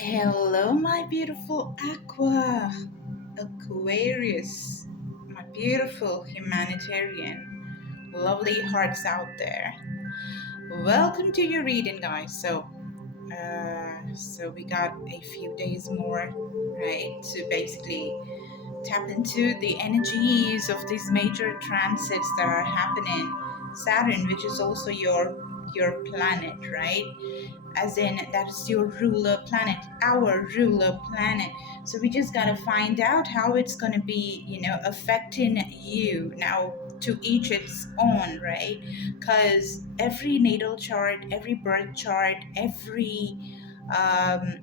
Hello, my beautiful Aquarius, my beautiful humanitarian, lovely hearts out there. Welcome to your reading, guys. So we got a few days more, right, to basically tap into the energies of these major transits that are happening. Saturn, which is also your planet, right? As in that is your ruler planet, our ruler planet. So we just got to find out how it's going to be, affecting you. Now, to each its own, right? Because every natal chart, every birth chart, um,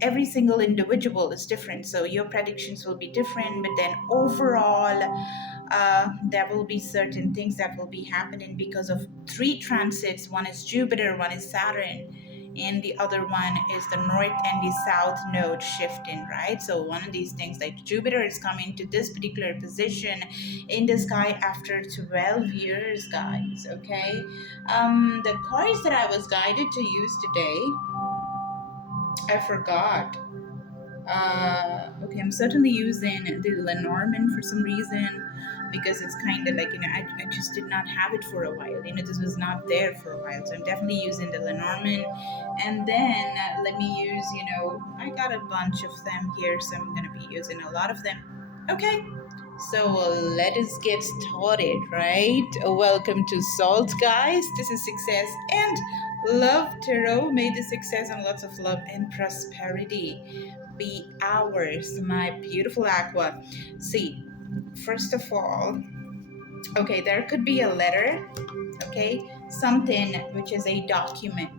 every single individual is different, so your predictions will be different, but then overall there will be certain things that will be happening because of three transits. One is Jupiter, one is Saturn, and the other one is the north and the south node shifting, right? So one of these things, like Jupiter is coming to this particular position in the sky after 12 years, guys. Okay. The cards that I was guided to use today, I forgot. Okay, I'm certainly using the Lenormand for some reason because it's kind of like, I just did not have it for a while. This was not there for a while. So I'm definitely using the Lenormand. And then let me use, I got a bunch of them here, so I'm going to be using a lot of them. Okay, so let us get started, right? Welcome to Salt, guys. This is Success and Love Tarot. May the success and lots of love and prosperity be ours, my beautiful Aqua. See, first of all, okay, there could be a letter, okay, something which is a document,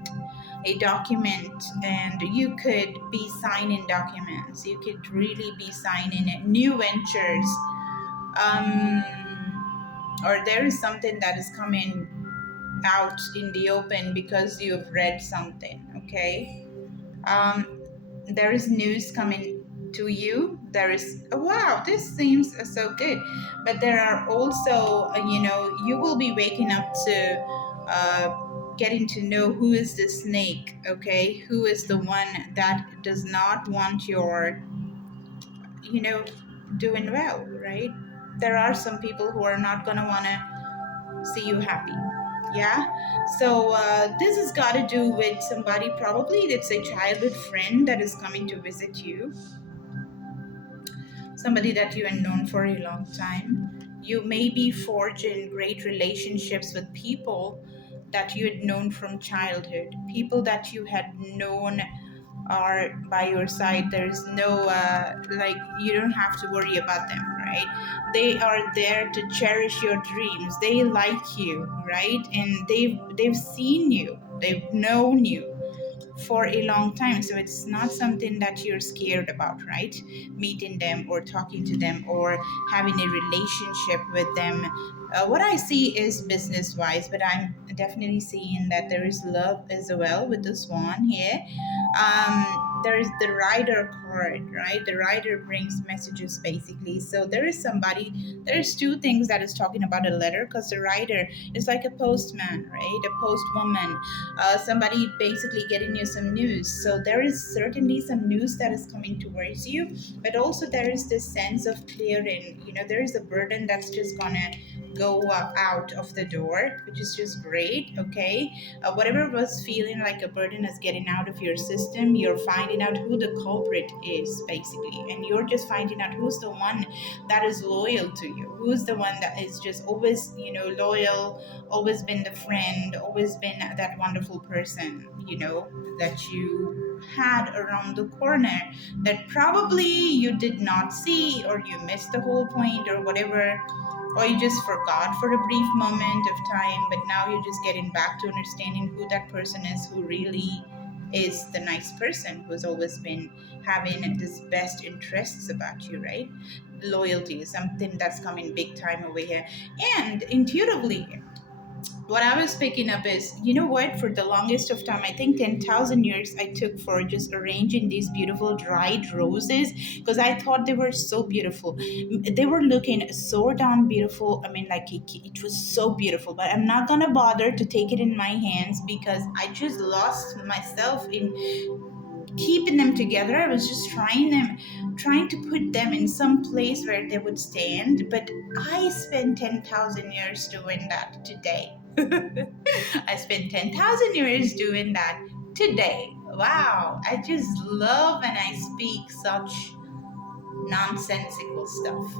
and you could be signing documents. You could really be signing new ventures, um, or there is something that is coming out in the open because you've read something, okay? There is news coming to you. There is, oh, wow, this seems so good. But there are also, you will be waking up to getting to know who is the snake, okay? Who is the one that does not want your, you know, doing well, right? There are some people who are not going to want to see you happy. Yeah. So this has got to do with somebody, probably that's a childhood friend that is coming to visit you, somebody that you have known for a long time. You may be forging great relationships with people that you had known from childhood, people that you had known are by your side. There's no like, you don't have to worry about them, right? They are there to cherish your dreams. They like you, right? And they've seen you, they've known you for a long time. So it's not something that you're scared about, right? Meeting them or talking to them or having a relationship with them. What I see is business wise, but I'm definitely seeing that there is love as well with the swan here. There is the rider card, right? The rider brings messages basically. So there is somebody, there's two things that is talking about a letter, because the rider is like a postman, right? A postwoman, somebody basically getting you some news. So there is certainly some news that is coming towards you, but also there is this sense of clearing. There is a burden that's just gonna go out of the door, which is just great. Okay, whatever was feeling like a burden is getting out of your system. You're finding out who the culprit is basically, and you're just finding out who's the one that is loyal to you, who's the one that is just always, loyal, always been the friend, always been that wonderful person, that you had around the corner, that probably you did not see, or you missed the whole point, or whatever, or you just forgot for a brief moment of time, but now you're just getting back to understanding who that person is, who really is the nice person who's always been having this best interests about you, right? Loyalty is something that's coming big time over here. And intuitively, what I was picking up is, you know what, for the longest of time, I think 10,000 years I took for just arranging these beautiful dried roses, because I thought they were so beautiful. They were looking so darn beautiful. I mean, like, it was so beautiful, but I'm not gonna bother to take it in my hands because I just lost myself in keeping them together. I was just trying to put them in some place where they would stand. But I spent 10,000 years doing that today. I spent 10,000 years doing that today. Wow. I just love when I speak such nonsensical stuff.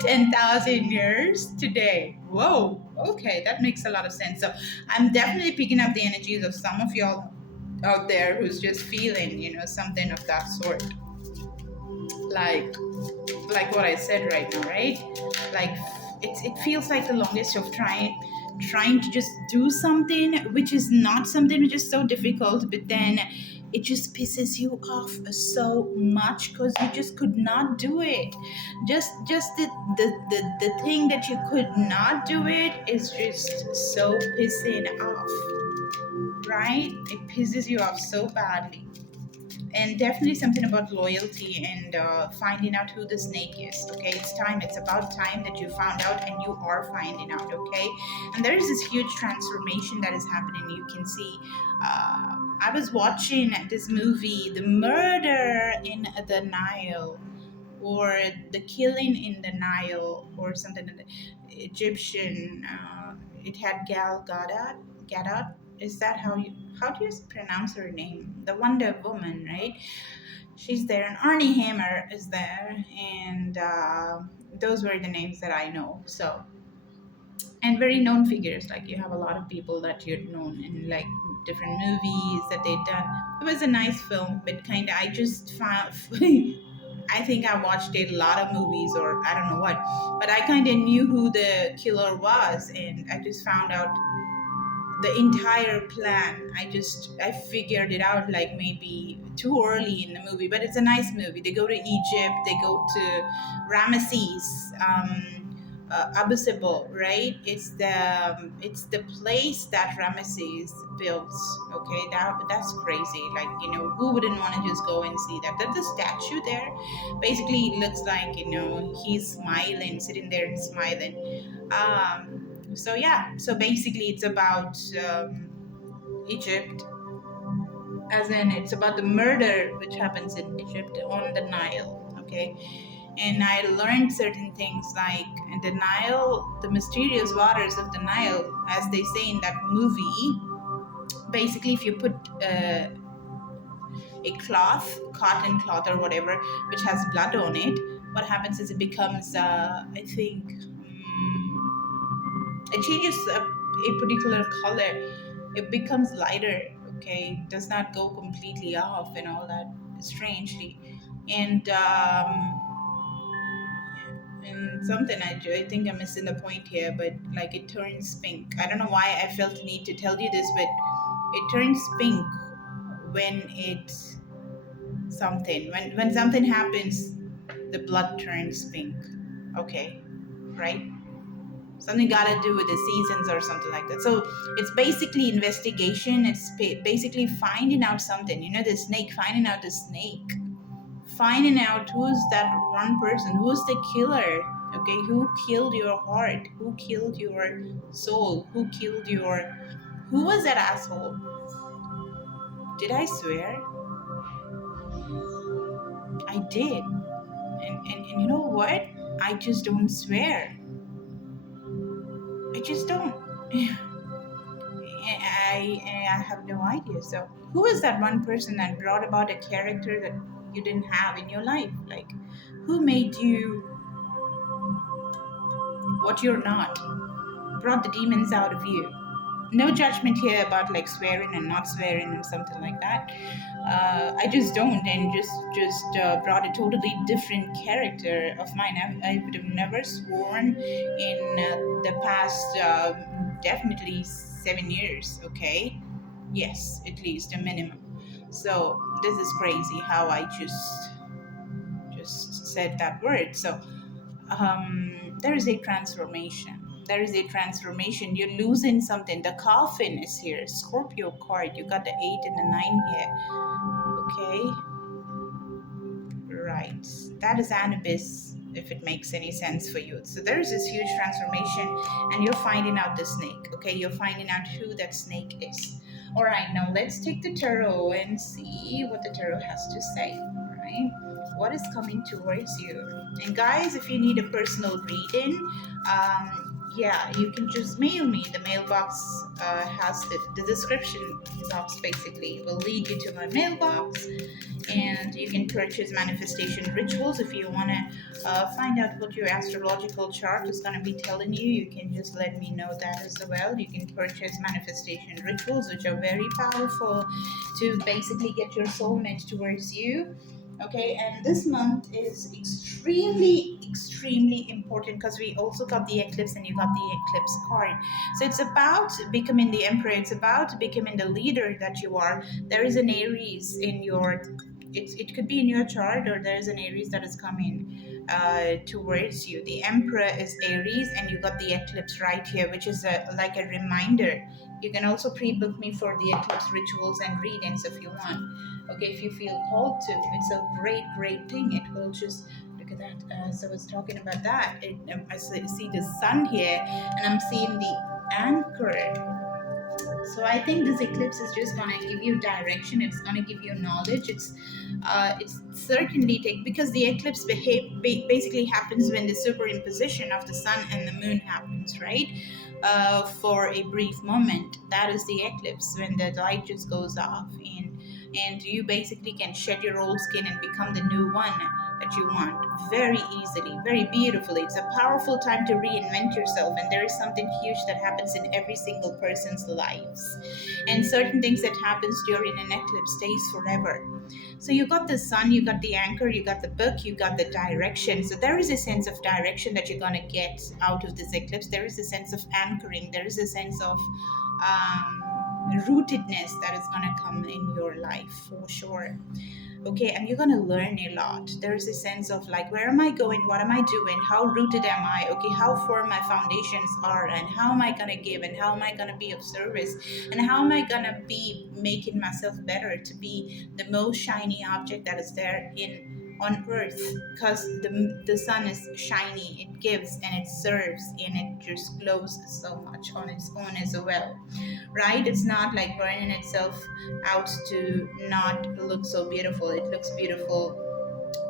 10,000 years today. Whoa. Okay, that makes a lot of sense. So I'm definitely picking up the energies of some of y'all out there who's just feeling, something of that sort. Like what I said right now, right? Like it feels like the longest of trying to just do something which is not something which is so difficult, but then it just pisses you off so much because you just could not do it. Just the thing that you could not do it is just so pissing off, right? It pisses you off so badly. And definitely something about loyalty and finding out who the snake is. Okay, it's time, it's about time that you found out, and you are finding out. Okay, and there is this huge transformation that is happening. You can see I was watching this movie, The Murder in the Nile, or The Killing in the Nile, or something like that. Egyptian, it had Gal Gadot. Is that how do you pronounce her name? The Wonder Woman, right? She's there, and Arnie Hammer is there, and those were the names that I know. So, and very known figures, like you have a lot of people that you'd known in like different movies that they'd done. It was a nice film, but kind of I just found. I think I watched a lot of movies, or I don't know what, but I kind of knew who the killer was, and I just found out the entire plan. I figured it out like maybe too early in the movie, but it's a nice movie. They go to Egypt, they go to Ramesses, Abu Simbel, right? It's the place that Ramesses built. Okay, that's crazy. Like, who wouldn't want to just go and see that? That the statue there basically looks like, he's smiling, sitting there and smiling. So yeah, so basically it's about Egypt, as in it's about the murder which happens in Egypt on the Nile. Okay, and I learned certain things like the Nile, the mysterious waters of the Nile, as they say in that movie. Basically, if you put a cotton cloth or whatever, which has blood on it, what happens is it becomes, I think, it changes a particular color. It becomes lighter. Okay, it does not go completely off and all that, strangely. And something I think I'm missing the point here, but like it turns pink. I don't know why I felt the need to tell you this, but it turns pink when it something when something happens, the blood turns pink. Okay, right? Something got to do with the seasons or something like that. So it's basically investigation. It's basically finding out something. The snake, finding out the snake, finding out who's that one person, who's the killer. Okay, who killed your heart? Who killed your soul? Who was that asshole? Did I swear? I did. And you know what? I just don't swear. I just don't. I have no idea. So, who is that one person that brought about a character that you didn't have in your life? Like, who made you what you're not? Brought the demons out of you. No judgment here about like swearing and not swearing and something like that. I just don't, and just brought a totally different character of mine. I would have never sworn in the past definitely 7 years. Okay, yes, at least a minimum. So this is crazy how I just said that word. So there is a transformation. There is a transformation. You're losing something. The coffin is here. Scorpio card. You got the 8 and the 9 here. Okay. Right. That is Anubis, if it makes any sense for you. So there is this huge transformation, and you're finding out the snake. Okay. You're finding out who that snake is. All right, now let's take the tarot and see what the tarot has to say. All right, what is coming towards you? And guys, if you need a personal reading, yeah, you can just mail me. The mailbox has the description box basically will lead you to my mailbox, and you can purchase manifestation rituals. If you want to find out what your astrological chart is going to be telling you, you can just let me know that as well. You can purchase manifestation rituals, which are very powerful to basically get your soulmate towards you. Okay, and this month is extremely important because we also got the eclipse and you got the eclipse card. So it's about becoming the emperor, it's about becoming the leader that you are. There is an Aries in your, it could be in your chart, or there's an Aries that is coming towards you. The Emperor is Aries, and you got the eclipse right here, which is like a reminder. You can also pre-book me for the eclipse rituals and readings if you want. Okay, if you feel called to, it's a great thing. It will just look at that. So I was talking about that. I see the sun here, and I'm seeing the anchor. So I think this eclipse is just gonna give you direction. It's gonna give you knowledge. It's certainly take, because the eclipse basically happens when the superimposition of the sun and the moon happens, right? For a brief moment, that is the eclipse, when the light just goes off, and you basically can shed your old skin and become the new one that you want very easily, very beautifully. It's a powerful time to reinvent yourself, and there is something huge that happens in every single person's lives. And certain things that happens during an eclipse stays forever. So you got the sun, you got the anchor, you got the book, you got the direction. So there is a sense of direction that you're gonna get out of this eclipse. There is a sense of anchoring. There is a sense of rootedness that is gonna come in your life for sure. Okay, and you're gonna learn a lot. There's a sense of like, where am I going, what am I doing, how rooted am I, okay, how firm my foundations are, and how am I gonna give, and how am I gonna be of service, and how am I gonna be making myself better to be the most shiny object that is there in on earth, because the sun is shiny, it gives and it serves, and it just glows so much on its own as well, right? It's not like burning itself out to not look so beautiful. It looks beautiful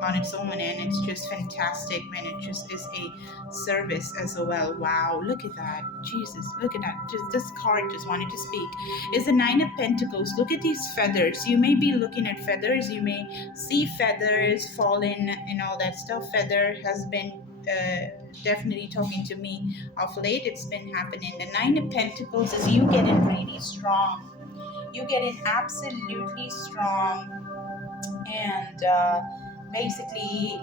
on its own, and it's just fantastic when it just is a service as well. Wow, look at that. Jesus, look at that. Just this card just wanted to speak. Is the Nine of Pentacles. Look at these feathers. You may be looking at feathers. You may see feathers falling and all that stuff. Feather has been definitely talking to me of late. It's been happening. The Nine of Pentacles is you getting really strong. You getting absolutely strong, and basically,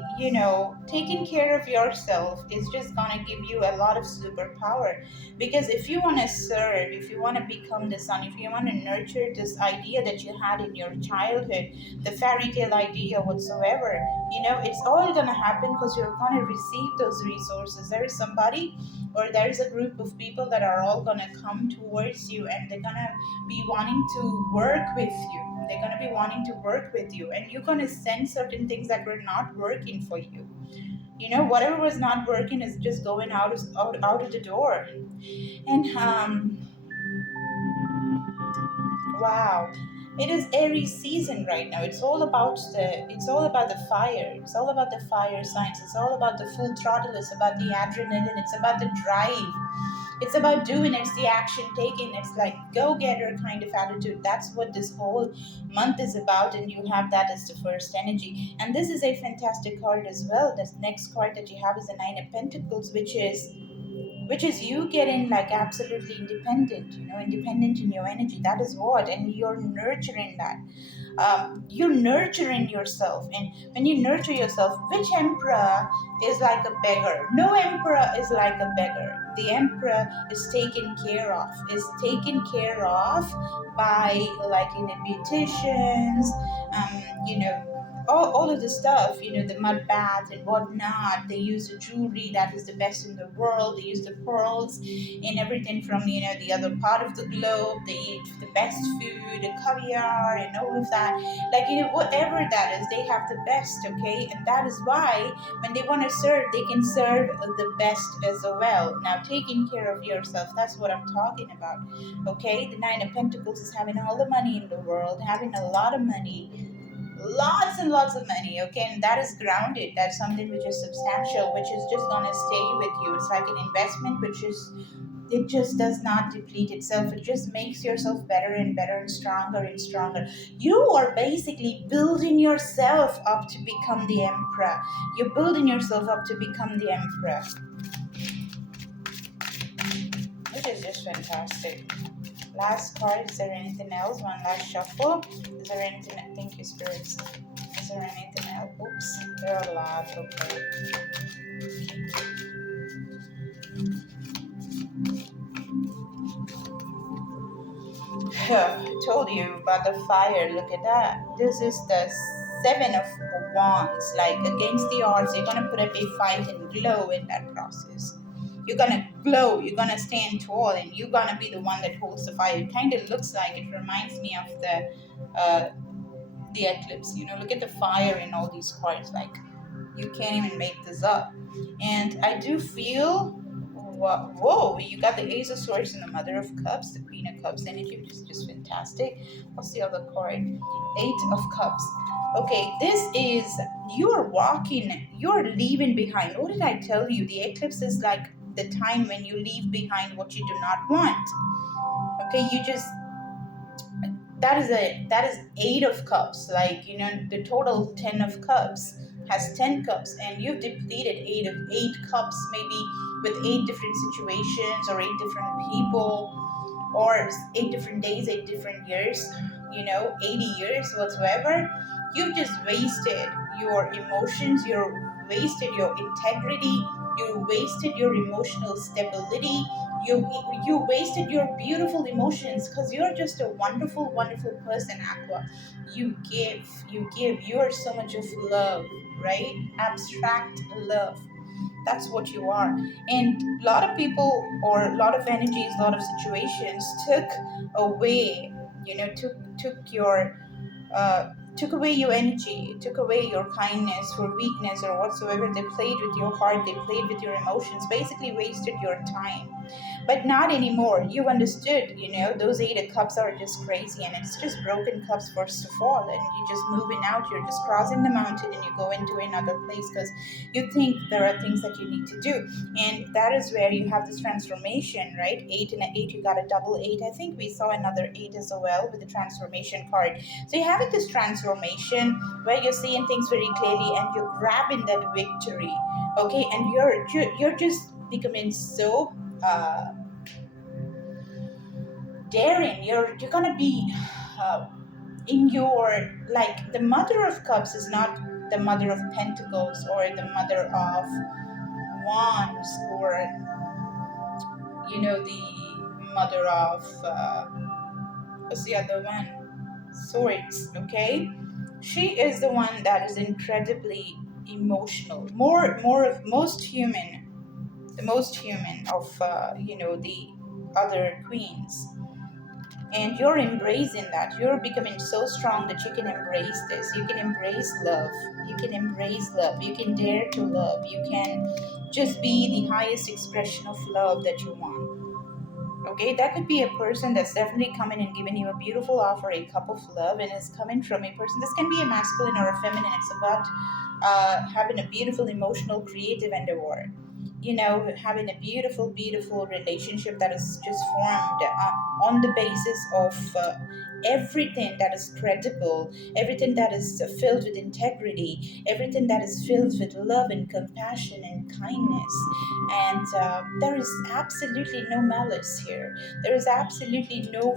taking care of yourself is just gonna give you a lot of superpower. Because if you want to serve, if you want to become the sun, if you want to nurture this idea that you had in your childhood, the fairy tale idea whatsoever, it's all gonna happen because you're gonna receive those resources. There is somebody, or there is a group of people that are all gonna come towards you, and they're gonna be wanting to work with you. They're going to be wanting to work with you, and you're going to send certain things that were not working for you. Whatever was not working is just going out of the door. And wow, it is Aries season right now. It's all about the fire. It's all about the fire signs. It's all about the full throttle. It's about the adrenaline. It's about the drive. It's about doing. It's the action taking. It's like go getter kind of attitude. That's what this whole month is about, and you have that as the first energy. And this is a fantastic card as well. The next card that you have is the Nine of Pentacles, which is you getting like absolutely independent, independent in your energy. That is what, and you're nurturing that. You're nurturing yourself, and when you nurture yourself, which emperor is like a beggar? No emperor is like a beggar. The emperor is taken care of by like beauticians, um, you know all of the stuff, the mud bath and whatnot. They use the jewelry that is the best in the world. They use the pearls and everything from, the other part of the globe. They eat the best food, the caviar and all of that. Like, whatever that is, they have the best, okay? And that is why when they want to serve, they can serve the best as well. Now, taking care of yourself, that's what I'm talking about, okay? The Nine of Pentacles is having all the money in the world, having a lot of money, lots and lots of money, okay? And that is grounded. That's something which is substantial, which is just gonna stay with you. It's like an investment, which is, it just does not deplete itself. It just makes yourself better and better and stronger and stronger. You are basically building yourself up to become the emperor. You're building yourself up to become the emperor, which is just fantastic. Last card, is there anything else? One last shuffle. Is there anything? Thank you, spirits. Is there anything else? Oops, there are a lot. Okay. I told you about the fire. Look at that. This is the Seven of Wands. Like, against the odds, you're gonna put up a fight and glow in that process. You're gonna glow. You're gonna stand tall, and you're gonna be the one that holds the fire. It kind of looks like, it reminds me of the eclipse. Look at the fire in all these cards. Like, you can't even make this up. And I do feel, whoa, you got the Ace of Swords and the Mother of Cups, the Queen of Cups energy, which is just fantastic. What's the other card? Eight of Cups. Okay, this is, you're leaving behind. What did I tell you? The eclipse is like the time when you leave behind what you do not want. Okay, that is Eight of Cups. Like, the total 10 of Cups has 10 cups, and you've depleted eight cups, maybe with 8 different situations or 8 different people, or 8 different days, 8 different years, 80 years whatsoever. You've just wasted your emotions, you wasted your integrity, you wasted your emotional stability, you wasted your beautiful emotions, because you're just a wonderful, wonderful person, Aqua. You are so much of love, right? Abstract love. That's what you are. And a lot of people, or a lot of energies, a lot of situations took away, took your took away your energy, took away your kindness or weakness or whatsoever. They played with your heart, they played with your emotions, basically wasted your time. But not anymore. You've understood, those Eight of Cups are just crazy, and it's just broken cups, first of all. And you're just moving out, you're just crossing the mountain, and you go into another place because you think there are things that you need to do. And that is where you have this transformation, right? Eight and an eight, you got a double eight. I think we saw another eight as well with the transformation card. So you're having this transformation where you're seeing things very clearly and you're grabbing that victory, okay? And you're just becoming so daring. You're gonna be in your, like, the Mother of Cups is not the Mother of Pentacles or the Mother of Wands, or the Mother of what's the other one? Swords. Okay, she is the one that is incredibly emotional, more of most human, the most human of the other queens. And you're embracing that. You're becoming so strong that you can embrace this. You can embrace love. You can embrace love. You can dare to love. You can just be the highest expression of love that you want. Okay, that could be a person that's definitely coming and giving you a beautiful offer, a cup of love, and it's coming from a person. This can be a masculine or a feminine. It's about having a beautiful, emotional, creative endeavor. Having a beautiful, beautiful relationship that is just formed on the basis of everything that is credible, everything that is filled with integrity, everything that is filled with love and compassion and kindness. And there is absolutely no malice here. There is absolutely no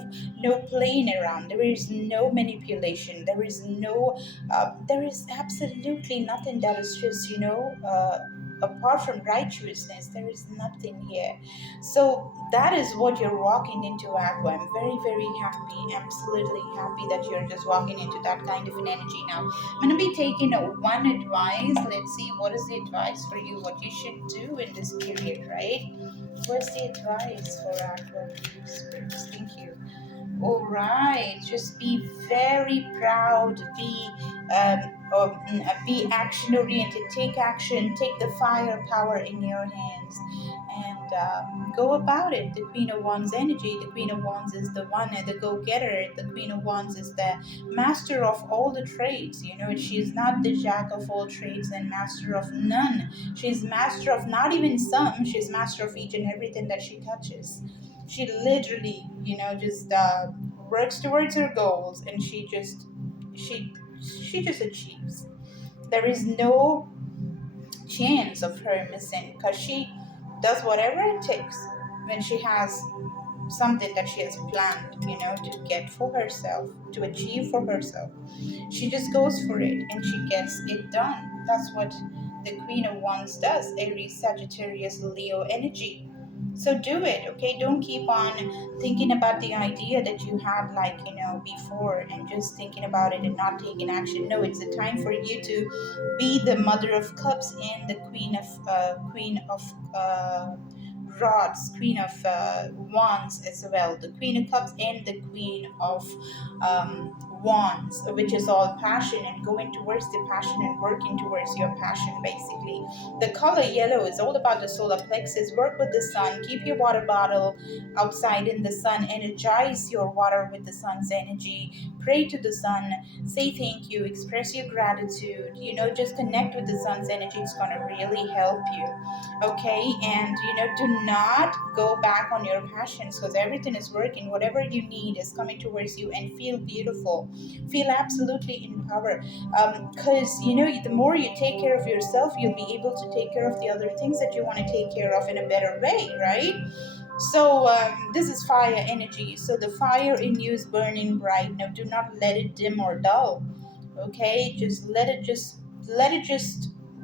playing around. There is no manipulation. There is absolutely nothing that is just apart from righteousness, there is nothing here. So that is what you're walking into, Aqua. I'm very, very happy, absolutely happy that you're just walking into that kind of an energy now. I'm going to be taking one advice. Let's see, what is the advice for you, what you should do in this period, right? What's the advice for Aqua spirits? Thank you. All right, just be very proud, be action oriented, take action, take the fire power in your hands, and go about it. The Queen of Wands energy, the Queen of Wands is the one, the go getter. The Queen of Wands is the master of all the trades. You know, she's not the jack of all trades and master of none. She's master of not even some, she's master of each and everything that she touches. She literally, just works towards her goals, and she she just achieves. There is no chance of her missing, because she does whatever it takes when she has something that she has planned, to get for herself, to achieve for herself. She just goes for it and she gets it done. That's what the Queen of Wands does. Aries, Sagittarius, Leo energy. So do it, okay? Don't keep on thinking about the idea that you had, like, before, and just thinking about it and not taking action. No, it's a time for you to be the Mother of Cups and the Queen of Rods, Queen of Wands as well. The Queen of Cups and the Queen of Wands, which is all passion and going towards the passion and working towards your passion, basically. The color yellow is all about the solar plexus. Work with the sun. Keep your water bottle outside in the sun. Energize your water with the sun's energy. Pray to the sun. Say thank you. Express your gratitude. Just connect with the sun's energy. It's going to really help you. Okay? And, do not go back on your passions, because everything is working. Whatever you need is coming towards you, and feel beautiful. Feel absolutely empowered, because the more you take care of yourself, you'll be able to take care of the other things that you want to take care of in a better way, right? So this is fire energy, so the fire in you is burning bright. Now do not let it dim or dull. Okay, just let it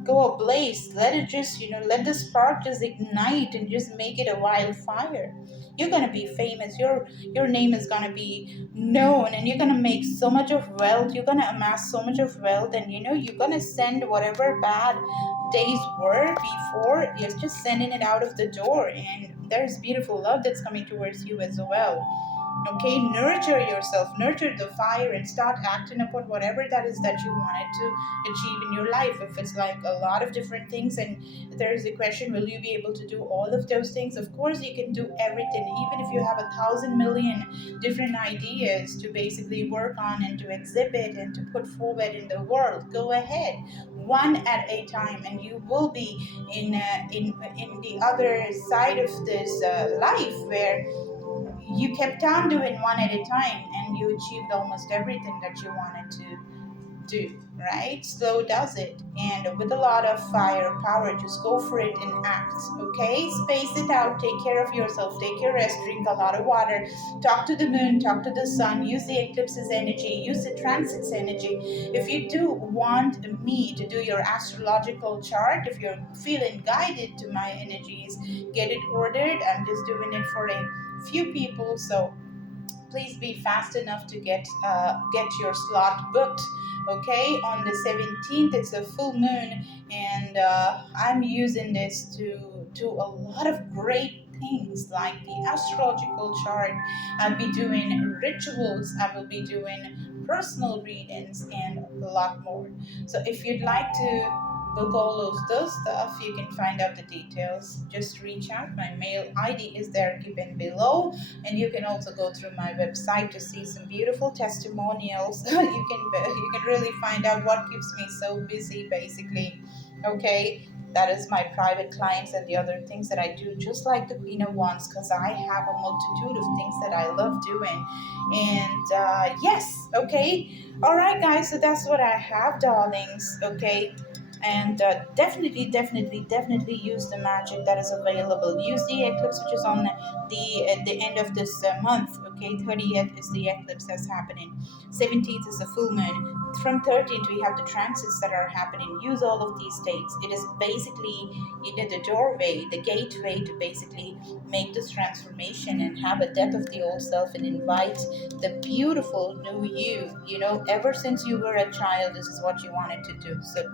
go ablaze. Let it just, let the spark just ignite and just make it a wildfire. You're gonna be famous. Your name is gonna be known, and you're gonna make so much of wealth. You're gonna amass so much of wealth, and you're gonna send whatever bad days were before. You're just sending it out of the door, and there's beautiful love that's coming towards you as well. Okay, nurture yourself, nurture the fire, and start acting upon whatever that is that you wanted to achieve in your life. If it's like a lot of different things, and there's the question, will you be able to do all of those things? Of course you can do everything. Even if you have 1,000,000,000 different ideas to basically work on and to exhibit and to put forward in the world, go ahead, one at a time, and you will be in the other side of this life, where you kept on doing one at a time, and you achieved almost everything that you wanted to do, right? Slow does it, and with a lot of fire power, just go for it and act. Okay, space it out, take care of yourself, take your rest, drink a lot of water, talk to the moon, talk to the sun, use the eclipses energy, use the transits energy. If you do want me to do your astrological chart, if you're feeling guided to my energies, get it ordered. I'm just doing it for a few people, so please be fast enough to get your slot booked. Okay, on the 17th it's a full moon, and I'm using this to do a lot of great things, like the astrological chart. I'll be doing rituals, I will be doing personal readings, and a lot more. So if you'd like to book all those stuff, you can find out the details. Just reach out. My mail ID is there given below, and you can also go through my website to see some beautiful testimonials. You can really find out what keeps me so busy, basically. Okay, that is my private clients and the other things that I do, just like the Queen of Wands, because I have a multitude of things that I love doing. And yes, okay, all right, guys. So that's what I have, darlings. Okay, and definitely use the magic that is available. Use the eclipse, which is on the at the end of this month. Okay, 30th is the eclipse that's happening. 17th is the full moon. From 13th, we have the transits that are happening. Use all of these dates. It is basically, the doorway, the gateway to basically make this transformation and have a death of the old self and invite the beautiful new you. Ever since you were a child, this is what you wanted to do. So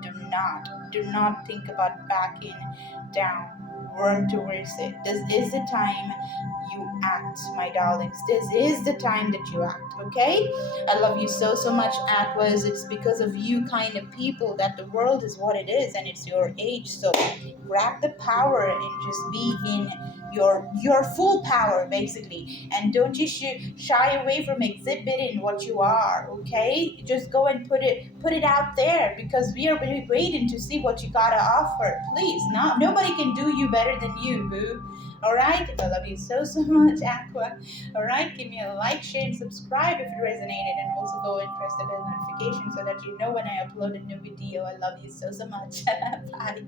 do not think about backing down. Work towards it. This is the time you act, my darlings. This is the time that you act, okay? I love you so, so much, Aquas. It's because of you kind of people that the world is what it is, and it's your age. So grab the power and just be in your full power, basically. And don't you shy away from exhibiting what you are, okay? Just go and put it out there, because we are really waiting to see what you gotta offer. Please, nobody can do you better than you, boo. All right, I love you so, so much, Aqua. All right, give me a like, share, and subscribe if it resonated, and also go and press the bell notification so that you know when I upload a new video. I love you so, so much. Bye.